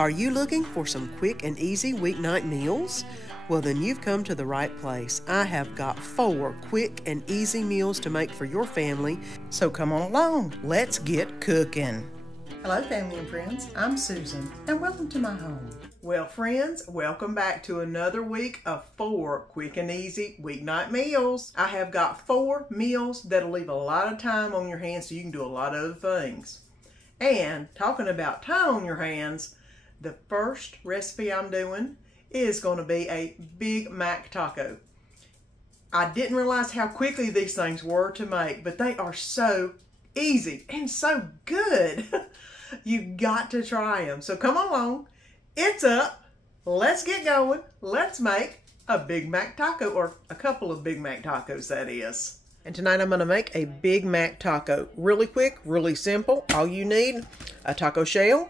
Are you looking for some quick and easy weeknight meals? Well, then you've come to the right place. I have got 4 quick and easy meals to make for your family, so come on along. Let's get cooking. Hello, family and friends. I'm Susan, and welcome to my home. Well, friends, welcome back to another week of 4 quick and easy weeknight meals. I have got 4 meals that'll leave a lot of time on your hands so you can do a lot of other things. And talking about time on your hands, the first recipe I'm doing is going to be a Big Mac taco. I didn't realize how quickly these things were to make, but they are so easy and so good. You've got to try them. So come along. It's up. Let's get going. Let's make a Big Mac taco, or a couple of Big Mac tacos, that is. And tonight I'm going to make a Big Mac taco. Really quick, really simple. All you need, a taco shell.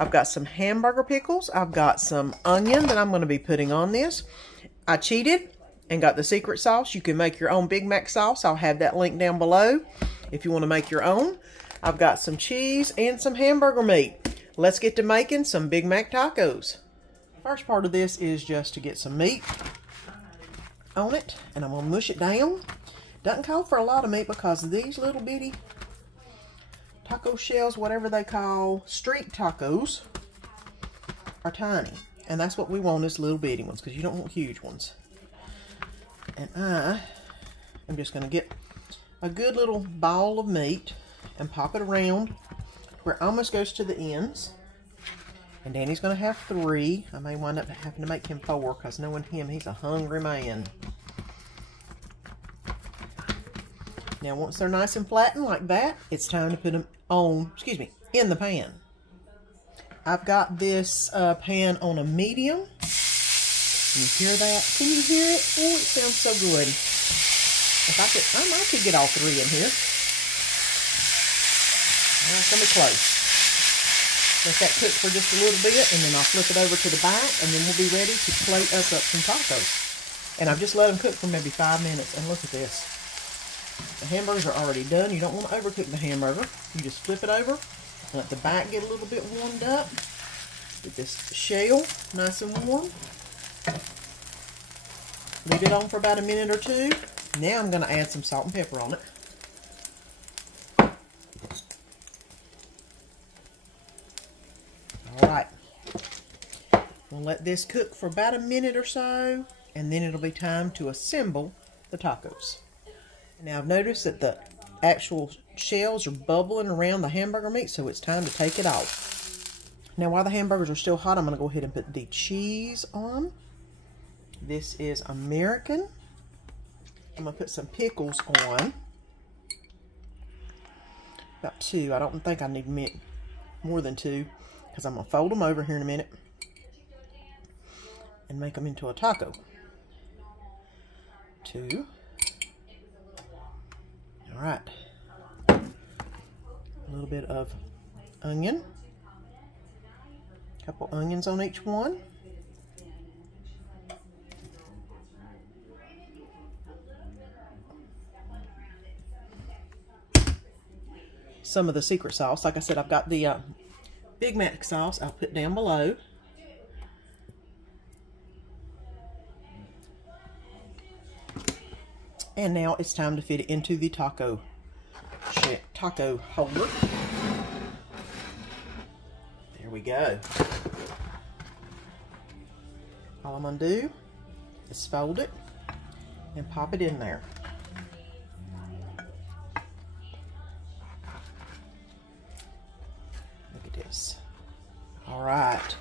I've got some hamburger pickles. I've got some onion that I'm going to be putting on this. I cheated and got the secret sauce. You can make your own Big Mac sauce. I'll have that link down below if you want to make your own. I've got some cheese and some hamburger meat. Let's get to making some Big Mac tacos. First part of this is just to get some meat on it, and I'm going to mush it down. Doesn't call for a lot of meat because these little bitty taco shells, whatever they call street tacos, are tiny. And that's what we want, is little bitty ones, because you don't want huge ones. And I am just going to get a good little ball of meat and pop it around where it almost goes to the ends. And Danny's going to have 3. I may wind up having to make him 4, because knowing him, he's a hungry man. Now, once they're nice and flattened like that, it's time to put them on, in the pan. I've got this pan on a medium. Can you hear that? Can you hear it? Oh, it sounds so good. If I could get all 3 in here. Well, it's going to be close. Let that cook for just a little bit, and then I'll flip it over to the back, and then we'll be ready to plate us up some tacos. And I've just let them cook for maybe 5 minutes, and look at this. The hamburgers are already done. You don't want to overcook the hamburger. You just flip it over, let the back get a little bit warmed up. Get this shell nice and warm. Leave it on for about a minute or 2. Now I'm going to add some salt and pepper on it. Alright. We'll let this cook for about a minute or so, and then it'll be time to assemble the tacos. Now I've noticed that the actual shells are bubbling around the hamburger meat, so it's time to take it off. Now while the hamburgers are still hot, I'm going to go ahead and put the cheese on. This is American. I'm going to put some pickles on. About 2. I don't think I need more than 2, because I'm going to fold them over here in a minute and make them into a taco. 2. Alright, a little bit of onion, a couple onions on each one. Some of the secret sauce. Like I said, I've got the Big Mac sauce I'll put down below. And now it's time to fit it into the taco holder. There we go. All I'm going to do is fold it and pop it in there. Look at this. All right.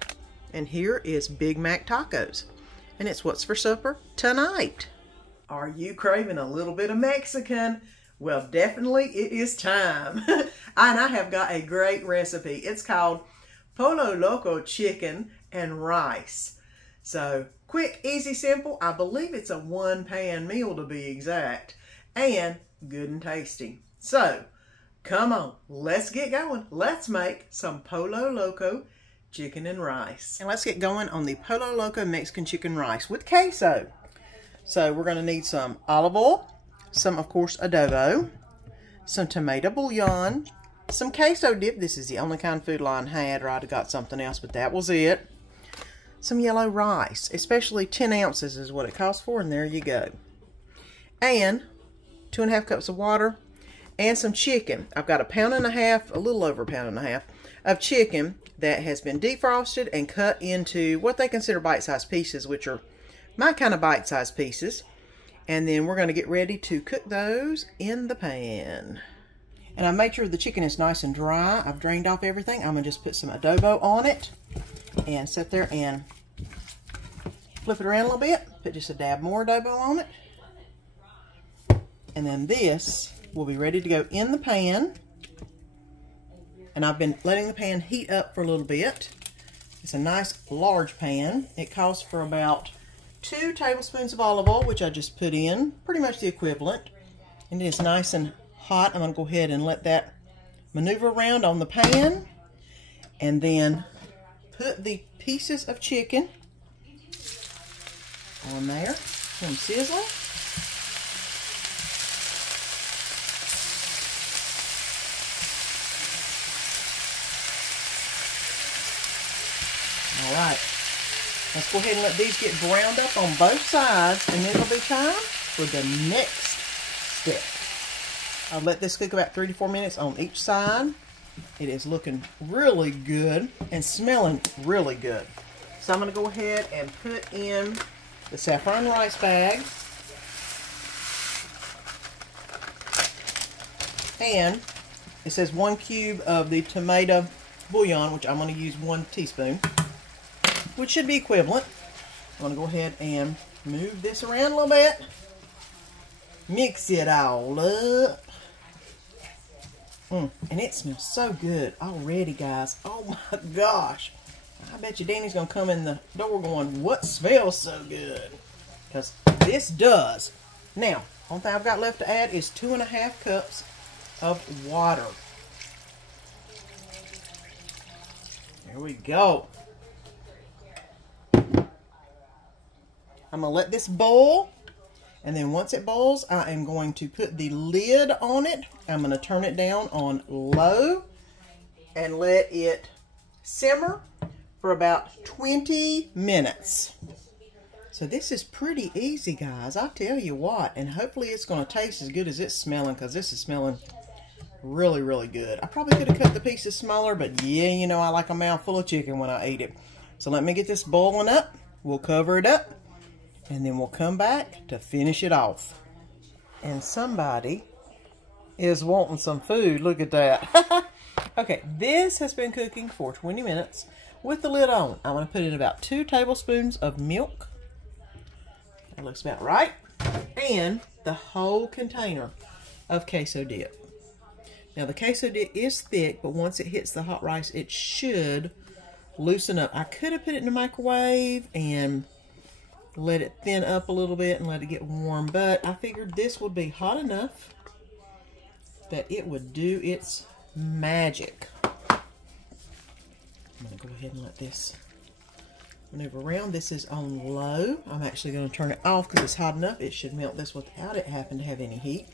And here is Big Mac tacos. And it's what's for supper tonight. Are you craving a little bit of Mexican? Well, definitely it is time. And I have got a great recipe. It's called Polo Loco chicken and rice. So quick, easy, simple. I believe it's a 1-pan meal to be exact. And good and tasty. So come on, let's get going. Let's make some Polo Loco chicken and rice. And let's get going on the Polo Loco Mexican chicken rice with queso. So we're going to need some olive oil, some, of course, adobo, some tomato bouillon, some queso dip. This is the only kind of food line had, or I'd have got something else, but that was it. Some yellow rice, especially 10 ounces is what it costs for, and there you go. And 2.5 cups of water, and some chicken. I've got 1.5 pounds, a little over 1.5 pounds of chicken that has been defrosted and cut into what they consider bite-sized pieces, which are my kind of bite-sized pieces. And then we're going to get ready to cook those in the pan. And I made sure the chicken is nice and dry. I've drained off everything. I'm going to just put some adobo on it and sit there and flip it around a little bit. Put just a dab more adobo on it. And then this will be ready to go in the pan. And I've been letting the pan heat up for a little bit. It's a nice large pan. It calls for about 2 tablespoons of olive oil, which I just put in, pretty much the equivalent. And it's nice and hot. I'm going to go ahead and let that maneuver around on the pan. And then put the pieces of chicken on there. Some sizzle. Alright, let's go ahead and let these get browned up on both sides, and then it'll be time for the next step. I'll let this cook about 3 to 4 minutes on each side. It is looking really good and smelling really good. So I'm going to go ahead and put in the saffron rice bag. And it says 1 cube of the tomato bouillon, which I'm going to use 1 teaspoon. Which should be equivalent. I'm going to go ahead and move this around a little bit. Mix it all up. And it smells so good already, guys. Oh my gosh. I bet you Danny's going to come in the door going, what smells so good? Because this does. Now, only thing I've got left to add is 2.5 cups of water. There we go. I'm going to let this boil, and then once it boils, I am going to put the lid on it. I'm going to turn it down on low and let it simmer for about 20 minutes. So this is pretty easy, guys. I tell you what, and hopefully it's going to taste as good as it's smelling, because this is smelling really, really good. I probably could have cut the pieces smaller, but yeah, you know I like a mouthful of chicken when I eat it. So let me get this boiling up. We'll cover it up. And then we'll come back to finish it off. And somebody is wanting some food. Look at that. Okay, this has been cooking for 20 minutes with the lid on. I'm going to put in about 2 tablespoons of milk. That looks about right. And the whole container of queso dip. Now the queso dip is thick, but once it hits the hot rice, it should loosen up. I could have put it in the microwave and let it thin up a little bit and let it get warm, but I figured this would be hot enough that it would do its magic. I'm going to go ahead and let this maneuver around. This is on low. I'm actually going to turn it off because it's hot enough. It should melt this without it having to have any heat.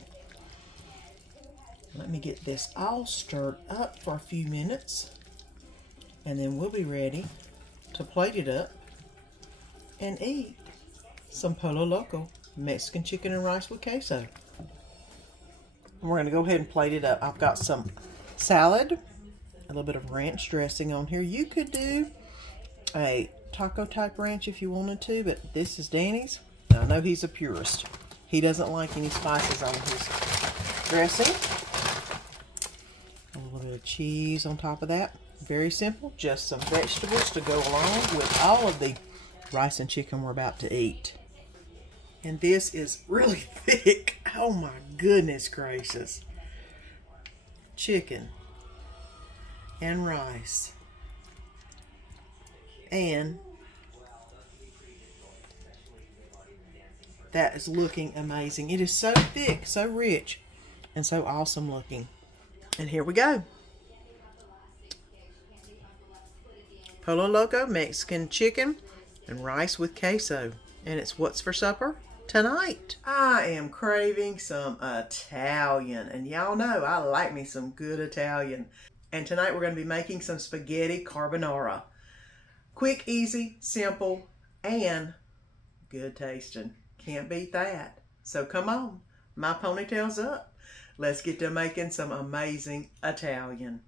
Let me get this all stirred up for a few minutes, and then we'll be ready to plate it up and eat some Polo Loco Mexican chicken and rice with queso. And we're going to go ahead and plate it up. I've got some salad, a little bit of ranch dressing on here. You could do a taco type ranch if you wanted to, but this is Danny's. I know he's a purist. He doesn't like any spices on his dressing. A little bit of cheese on top of that. Very simple. Just some vegetables to go along with all of the rice and chicken we're about to eat. And this is really thick. Oh my goodness gracious. Chicken and rice. And that is looking amazing. It is so thick, so rich, and so awesome looking. And here we go. Polo Loco Mexican chicken and rice with queso. And it's what's for supper? tonight. I am craving some Italian, and y'all know I like me some good Italian. And tonight we're going to be making some spaghetti carbonara. Quick, easy, simple, and good tasting. Can't beat that. So come on, my ponytail's up. Let's get to making some amazing Italian.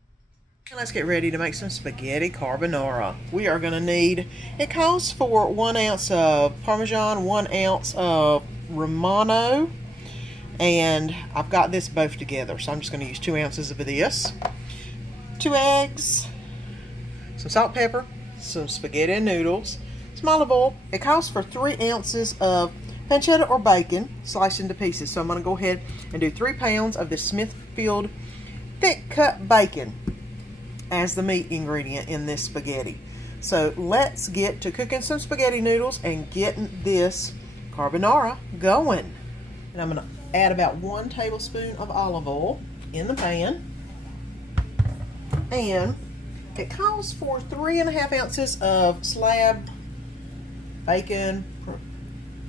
Let's get ready to make some spaghetti carbonara. We are going to need, it calls for 1 ounce of Parmesan, 1 ounce of Romano, and I've got this both together, so I'm just going to use 2 ounces of this. 2 eggs, some salt, pepper, some spaghetti noodles, some olive oil. It calls for 3 ounces of pancetta or bacon sliced into pieces, so I'm going to go ahead and do 3 pounds of this Smithfield thick cut bacon as the meat ingredient in this spaghetti. So let's get to cooking some spaghetti noodles and getting this carbonara going. And I'm going to add about 1 tablespoon of olive oil in the pan. And it calls for 3.5 ounces of slab bacon,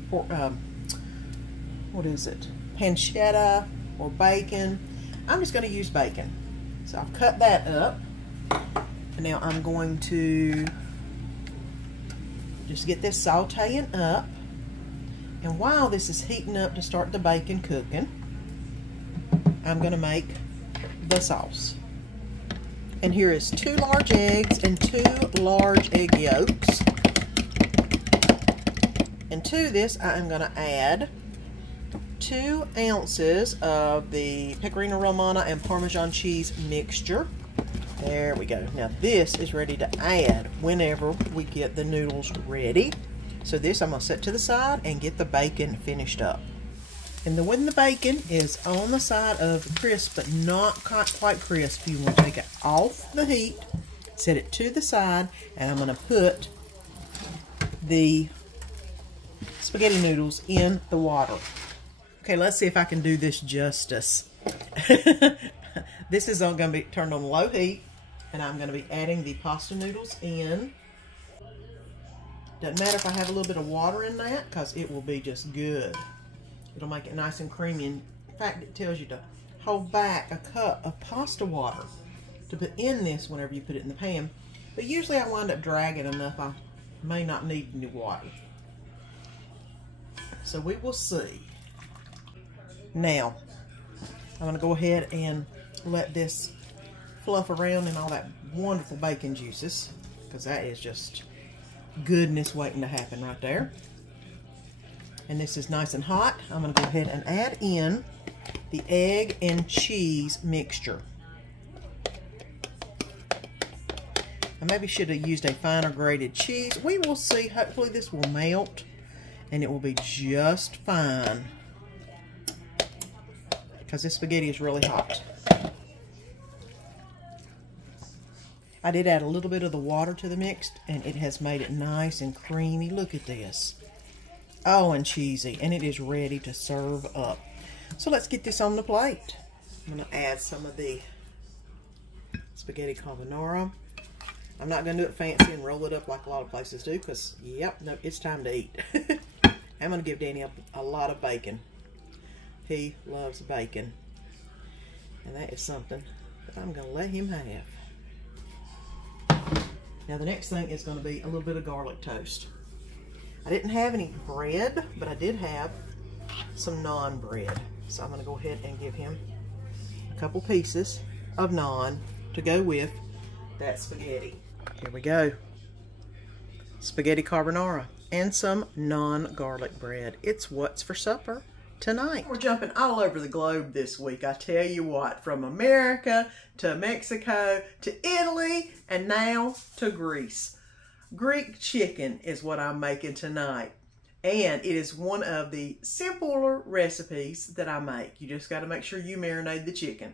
what is it? Pancetta or bacon. I'm just going to use bacon. So I've cut that up. And now I'm going to just get this sauteing up. And while this is heating up to start the bacon cooking, I'm going to make the sauce. And here is 2 large eggs and 2 large egg yolks. And to this I am going to add 2 ounces of the Pecorino Romano and Parmesan cheese mixture. There we go. Now this is ready to add whenever we get the noodles ready. So this I'm going to set to the side and get the bacon finished up. And when the bacon is on the side of crisp but not quite crisp, you want to take it off the heat, set it to the side, and I'm going to put the spaghetti noodles in the water. Okay, let's see if I can do this justice. This is going to be turned on low heat, and I'm going to be adding the pasta noodles in. Doesn't matter if I have a little bit of water in that, because it will be just good. It'll make it nice and creamy. In fact, it tells you to hold back a cup of pasta water to put in this whenever you put it in the pan. But usually I wind up dragging enough I may not need any water. So we will see. Now, I'm going to go ahead and let this fluff around in all that wonderful bacon juices, because that is just goodness waiting to happen right there. And this is nice and hot. I'm going to go ahead and add in the egg and cheese mixture. I maybe should have used a finer grated cheese. We will see. Hopefully this will melt and it will be just fine, because this spaghetti is really hot. I did add a little bit of the water to the mix, and it has made it nice and creamy. Look at this. Oh, and cheesy. And it is ready to serve up. So let's get this on the plate. I'm going to add some of the spaghetti carbonara. I'm not going to do it fancy and roll it up like a lot of places do, because, yep, no, it's time to eat. I'm going to give Danny a lot of bacon. He loves bacon. And that is something that I'm going to let him have. Now the next thing is going to be a little bit of garlic toast. I didn't have any bread, but I did have some naan bread. So I'm going to go ahead and give him a couple pieces of naan to go with that spaghetti. Here we go. Spaghetti carbonara and some non-garlic bread. It's what's for supper tonight. We're jumping all over the globe this week. I tell you what, from America to Mexico to Italy and now to Greece. Greek chicken is what I'm making tonight. And it is one of the simpler recipes that I make. You just got to make sure you marinate the chicken.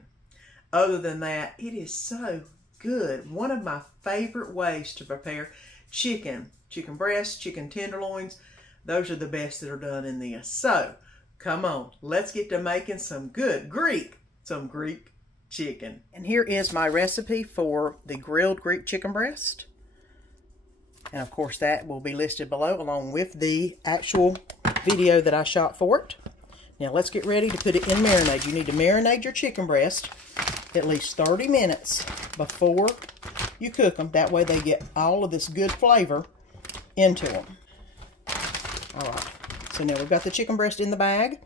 Other than that, it is so good. One of my favorite ways to prepare chicken. Chicken breasts, chicken tenderloins. Those are the best that are done in this. So, come on, let's get to making some good Greek chicken. And here is my recipe for the grilled Greek chicken breast. And of course that will be listed below along with the actual video that I shot for it. Now let's get ready to put it in marinade. You need to marinate your chicken breast at least 30 minutes before you cook them. That way they get all of this good flavor into them. All right, so now we've got the chicken breast in the bag.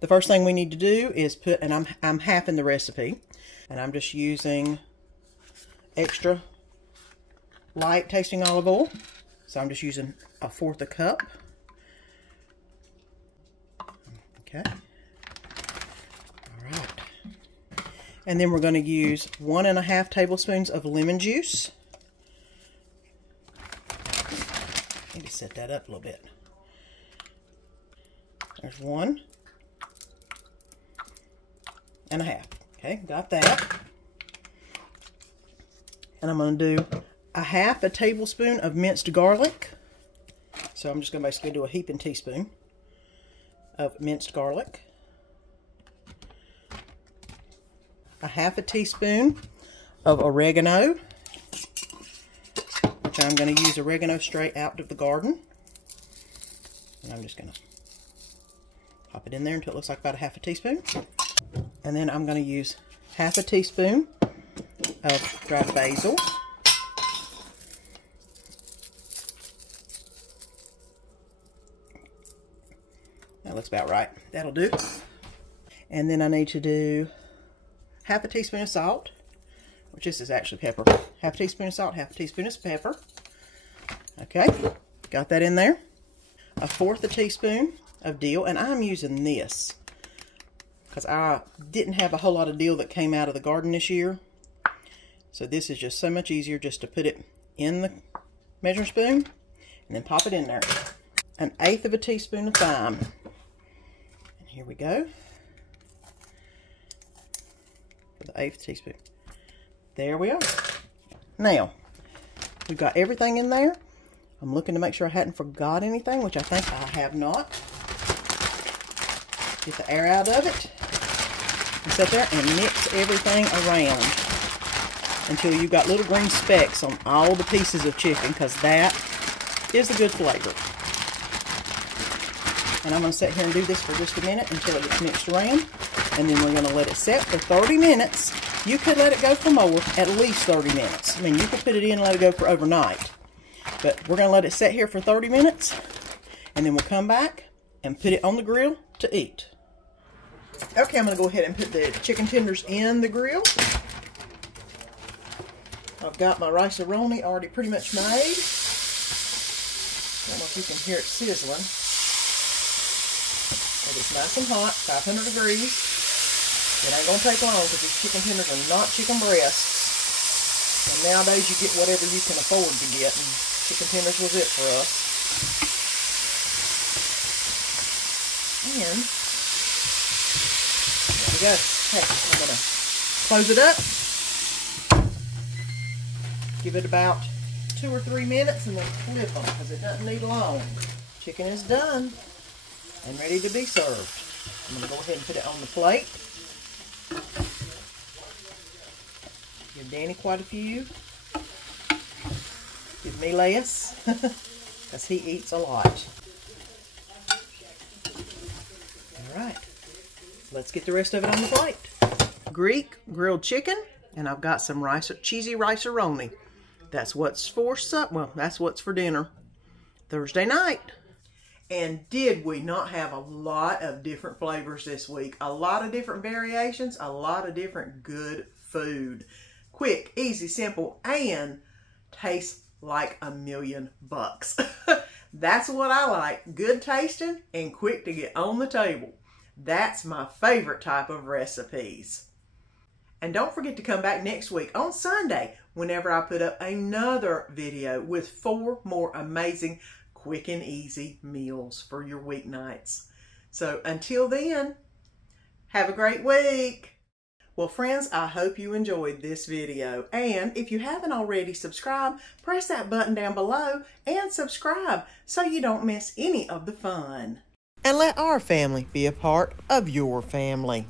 The first thing we need to do is put, and I'm halving the recipe, and I'm just using extra light tasting olive oil. So I'm just using 1/4 cup. Okay. All right. And then we're going to use 1½ tablespoons of lemon juice. Maybe set that up a little bit. There's 1½ Okay, got that. And I'm going to do 1/2 tablespoon of minced garlic. So I'm just going to basically do a heaping teaspoon of minced garlic. 1/2 teaspoon of oregano, which I'm going to use oregano straight out of the garden. And I'm just going to pop it in there until it looks like about 1/2 teaspoon. And then I'm going to use 1/2 teaspoon of dried basil. That looks about right. That'll do. And then I need to do 1/2 teaspoon of salt, which this is actually pepper. 1/2 teaspoon of salt, 1/2 teaspoon of pepper. Okay, got that in there. 1/4 teaspoon of dill, and I'm using this because I didn't have a whole lot of dill that came out of the garden this year. So this is just so much easier just to put it in the measuring spoon and then pop it in there. 1/8 teaspoon of thyme. And here we go. For the 1/8 teaspoon. There we are. Now, we've got everything in there. I'm looking to make sure I hadn't forgot anything, which I think I have not. Get the air out of it. And sit there and mix everything around until you've got little green specks on all the pieces of chicken, because that is a good flavor. And I'm going to sit here and do this for just a minute until it gets mixed around. And then we're going to let it set for 30 minutes. You could let it go for more, at least 30 minutes. I mean, you could put it in and let it go for overnight. But we're going to let it set here for 30 minutes. And then we'll come back and put it on the grill to eat. Okay, I'm going to go ahead and put the chicken tenders in the grill. I've got my rice-a-roni already pretty much made. I don't know if you can hear it sizzling. But it's nice and hot, 500 degrees. It ain't going to take long because these chicken tenders are not chicken breasts. And nowadays you get whatever you can afford to get. And chicken tenders was it for us. And there we go. Hey, I'm going to close it up. Give it about 2 or 3 minutes and then flip them because it doesn't need long. Chicken is done and ready to be served. I'm going to go ahead and put it on the plate. Give Danny quite a few. Give me less because he eats a lot. Alright, let's get the rest of it on the plate. Greek grilled chicken, and I've got some cheesy rice-a-roni. That's what's for supper. Well, that's what's for dinner Thursday night. And did we not have a lot of different flavors this week? A lot of different variations, a lot of different good food. Quick, easy, simple, and tastes like $1,000,000. That's what I like. Good tasting and quick to get on the table. That's my favorite type of recipes. And don't forget to come back next week on Sunday whenever I put up another video with 4 more amazing quick and easy meals for your weeknights. So until then, have a great week. Well, friends, I hope you enjoyed this video. And if you haven't already subscribed, press that button down below and subscribe so you don't miss any of the fun. And let our family be a part of your family.